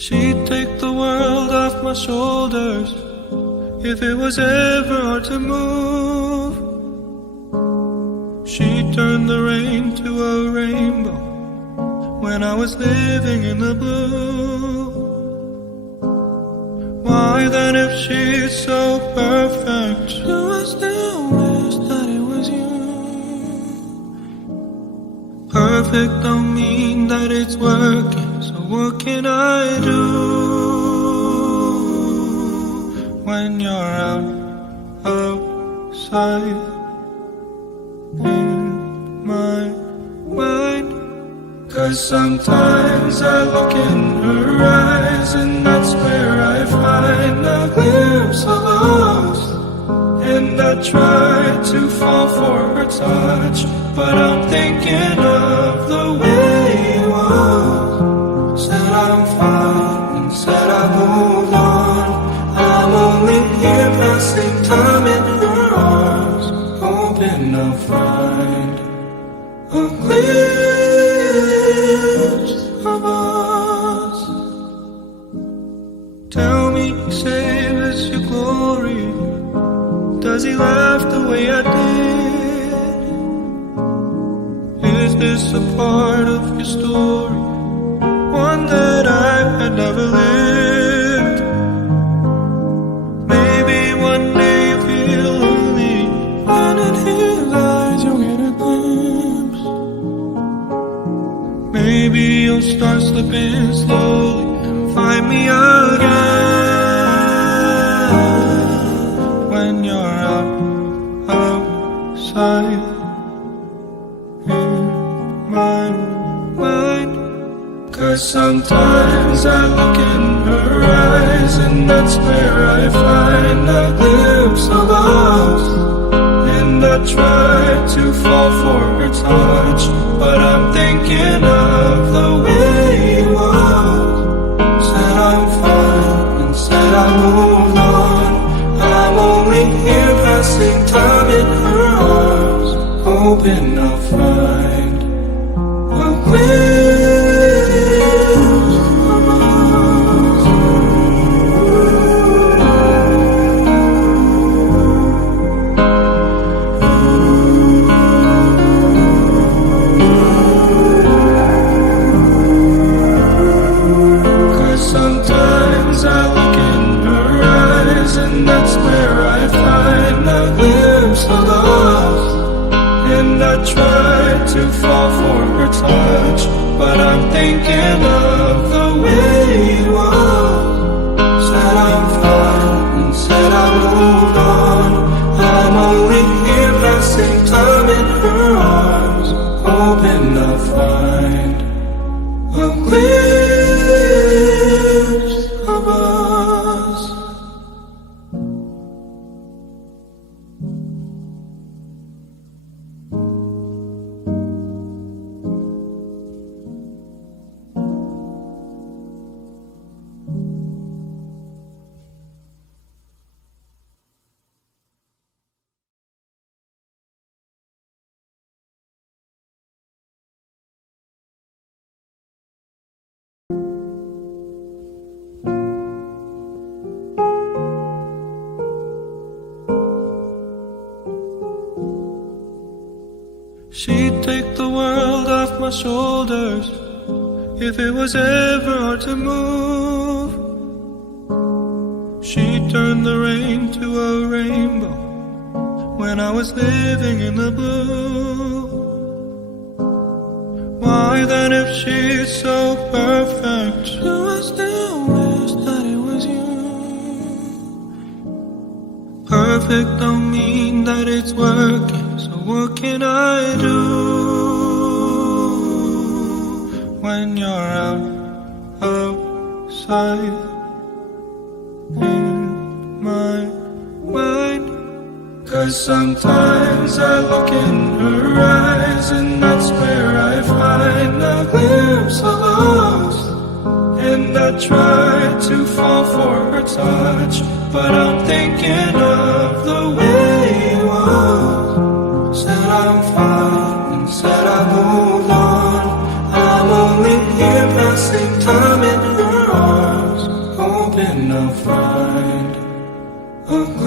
She'd take the world off my shoulders if it was ever hard to move. She'd turn the rain to a rainbow when I was living in the blue. Why then, if she's so perfect, do I still wish that it was you? Perfect don't mean that it's working, so what can I do when you're outside in my mind? 'Cause sometimes I look in her eyes, and that's where I find a glimpse of us. And I try to fall for her touch, but I'm thinking of the way it was. Said I'm fine and said I moved on. I'm only here passing time in her arms, hoping I'll find a glimpse of us. Tell me, save us your glory. Does he laugh the way I did? Is this a part of your story, one that I had never lived? Maybe one day you feel lonely, and in his eyes you'll get a glimpse. Maybe you'll start slipping slowly and find me again when you're outside in my mind. 'Cause sometimes I look in her eyes, and that's where I find a glimpse of us. And I try to fall for her touch, but I'm thinking of the way it was. Said I'm fine and said I moved on. I'm only here passing time in her arms, hoping I'll find a glimpse of us. 'Cause sometimes I look in her eyes, and that's where I find a glimpse of us. And I try to fall for her touch, but I'm thinking of the way it was. Said I'm fine and said I moved on. I'm only here passing time in her arms, hoping I'll find a glimpse of us. She'd take the world off my shoulders if it was ever hard to move. She'd turn the rain to a rainbow when I was living in the blue. Why then, if she's so perfect, do I still wish that it was you? Perfect don't mean that it's working, so what can I do when you're outside in my mind? 'Cause sometimes I look in her eyes, and that's where I find a glimpse of us. And I try to fall for her touch, but I'm thinking of the way it was. Said I'm fine and said I moved on. I'm only here passing time in her arms.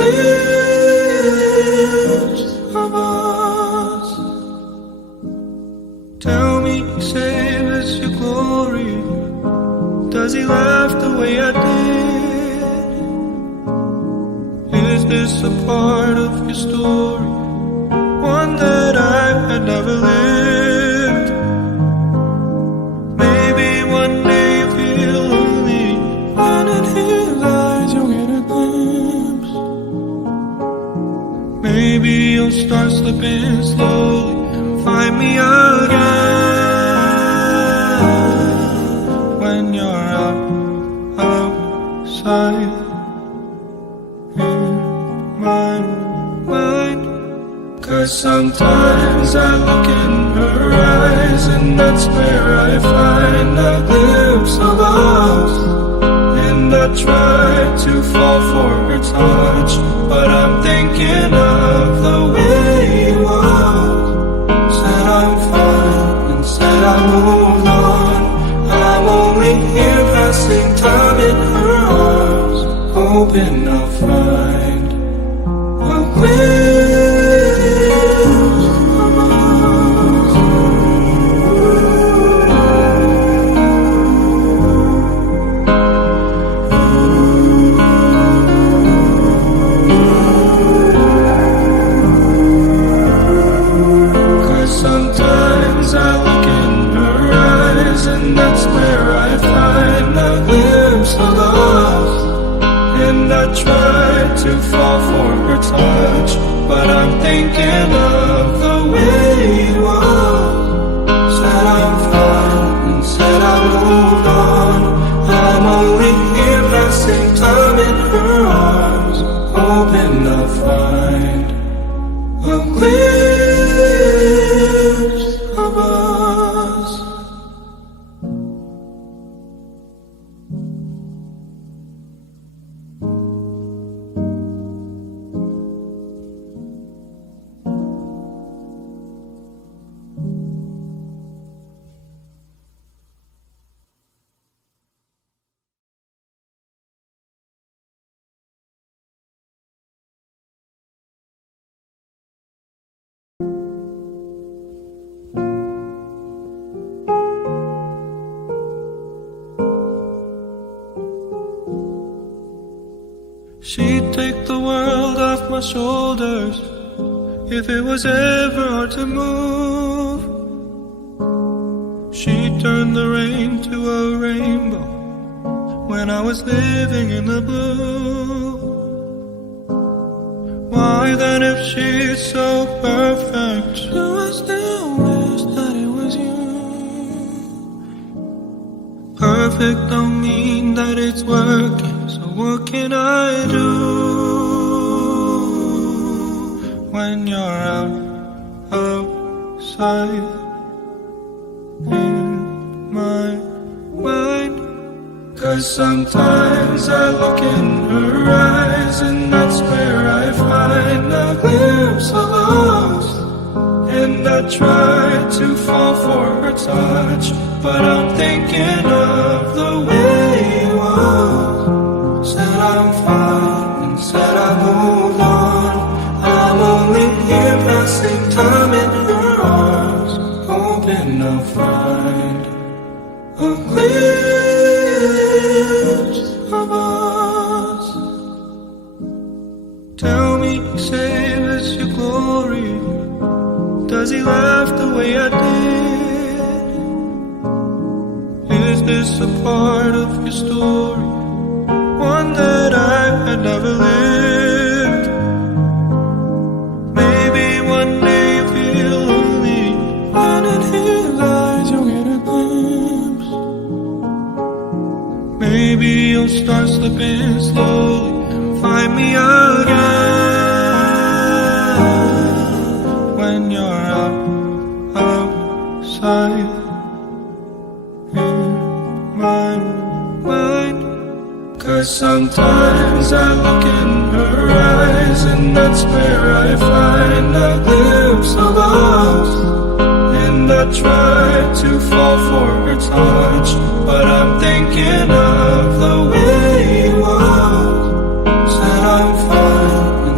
glimpse of us. Tell me, say this your glory? Does he laugh the way I did? Is this a part of your story? One that I had never lived. Maybe one day you feel lonely, and in his eyes you'll get a glimpse. Maybe you'll start slipping slowly and find me again when you're outside in my mind. 'Cause sometimes I look in her eyes, and that's where I find a glimpse of us. And I try to fall for her touch, but I'm thinking of the way you was. Said I'm fine and said I moved on. I'm only here passing time in her arms, hoping I'll find a glimpse of us. 'Cause sometimes I look in her eyes, and that's where I find a glimpse of us. And I try to fall for her touch, but I'm thinking of the way you are. Said I'm fine and said I moved on. I'm only here passing time in her arms, hoping I'll find a glimpse of us. She'd take the world off my shoulders if it was ever hard to move. She'd turn the rain to a rainbow when I was living in the blue. Why then, if she's so perfect, do I still wish that it was you? Perfect don't mean that it's working, so what can I do when you're outside in my mind? 'Cause sometimes I look in her eyes, and that's where I find a glimpse of us. And I try to fall for her touch, but I'm thinking of the way you was. Said I'm fine and said I moved on. I'm only here passing time in her arms, hoping I'll find a glimpse of us. Tell me, say this your glory? Does he laugh the way I did? Is this a part of your story? One that I had never lived. Maybe one day you feel lonely, and in his eyes you'll get a glimpse. Maybe you'll start slipping slowly and find me again when you're outside in my mind. 'Cause sometimes I look in her eyes, and that's where I find a glimpse of us. And I try to fall for her touch, but I'm thinking of the way you was. Said I'm fine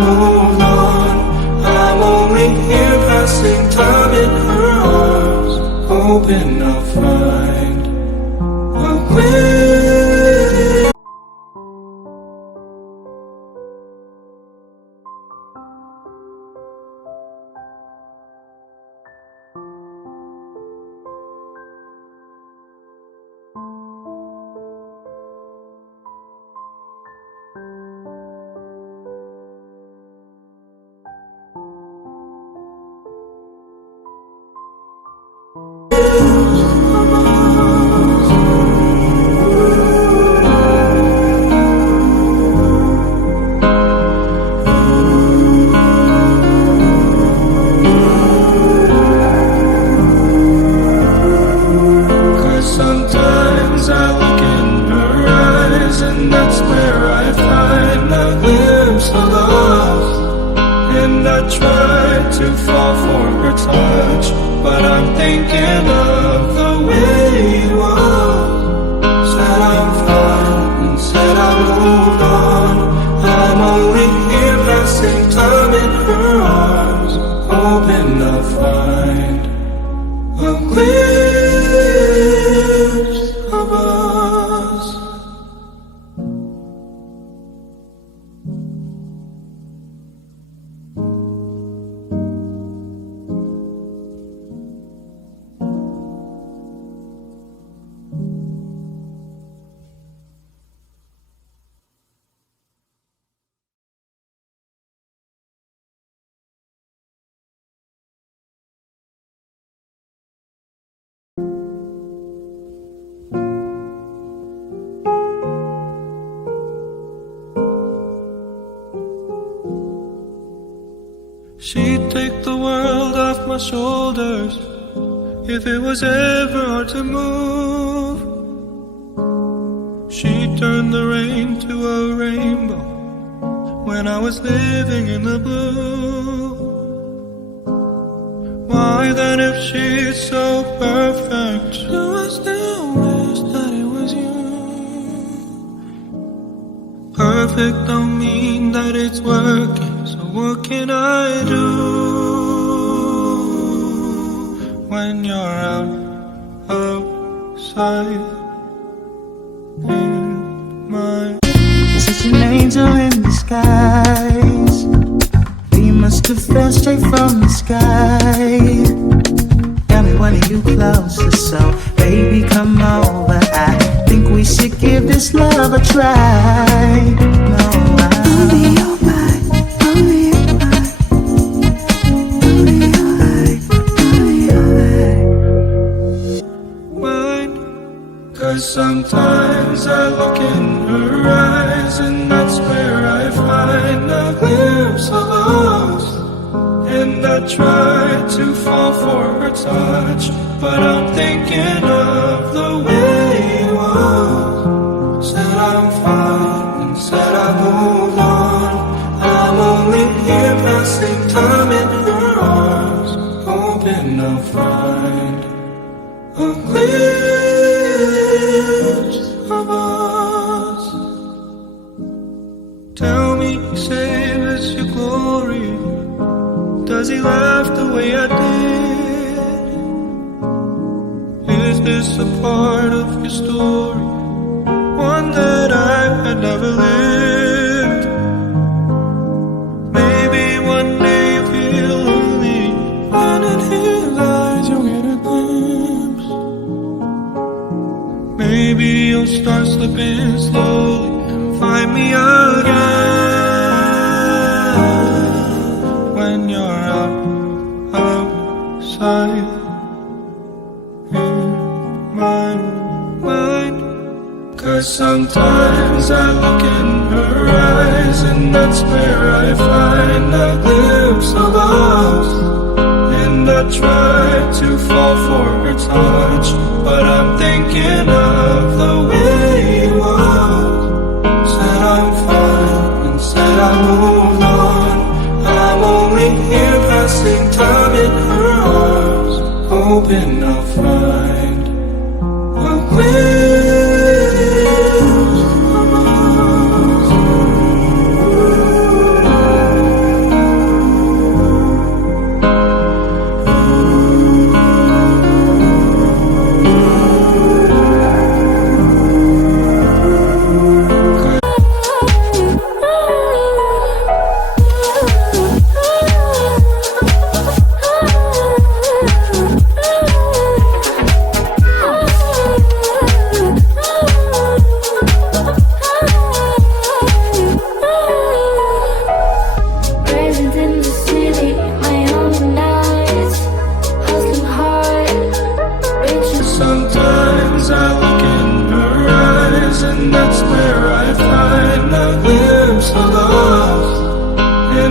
moved on. I'm only here passing time in her arms, hoping I'll find a glimpse. Sometimes I look in her eyes, and that's where I find a glimpse of us. And I try to fall for her touch, but I'm thinking of the way it was. Said I'm fine and said I moved on. I'm only here passing time in her arms, hoping I'll find a glimpse of us. She'd take the world off my shoulders if it was ever hard to move. She'd turn the rain to a rainbow when I was living in the blue. Why then, if she's so perfect, do I still wish that it was you? Perfect don't mean that it's working, so what can I do when you're outside in my... Such an angel in disguise. We must have fell straight from the sky. Got me wanting you closer, so baby come over. I think we should give this love a try. No, I'll be alright. I'll be alright. I'll be alright. I'll be alright. Mine, 'cause sometimes I look in her eyes, and that's where I find a glimpse of us. And I try to fall for her touch, but I'm thinking of the way it was. Said I'm fine and said I moved on. I'm only here passing time in her arms, hoping I'll find a glimpse of us. Tell me, save us your glory. Does he laugh the way I did? Is this a part of your story, one that I had never lived? Maybe one day you'll feel lonely, and in his eyes you'll get a glimpse. Maybe you'll start slipping slowly and find me again when you're outside in my mind. 'Cause sometimes I look in her eyes, and that's where I find a glimpse of us. And I try to fall for her touch, but I'm thinking of the way it was. Said I'm fine and said I moved on. I'm only here passing time in her arms, hoping I'll find a glimpse of us.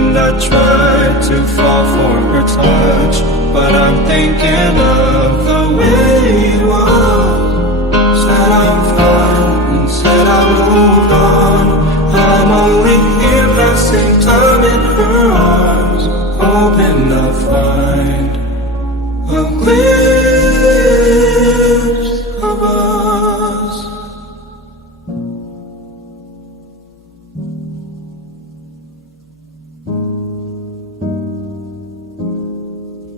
And I try to fall for her touch, but I'm thinking of the way it was.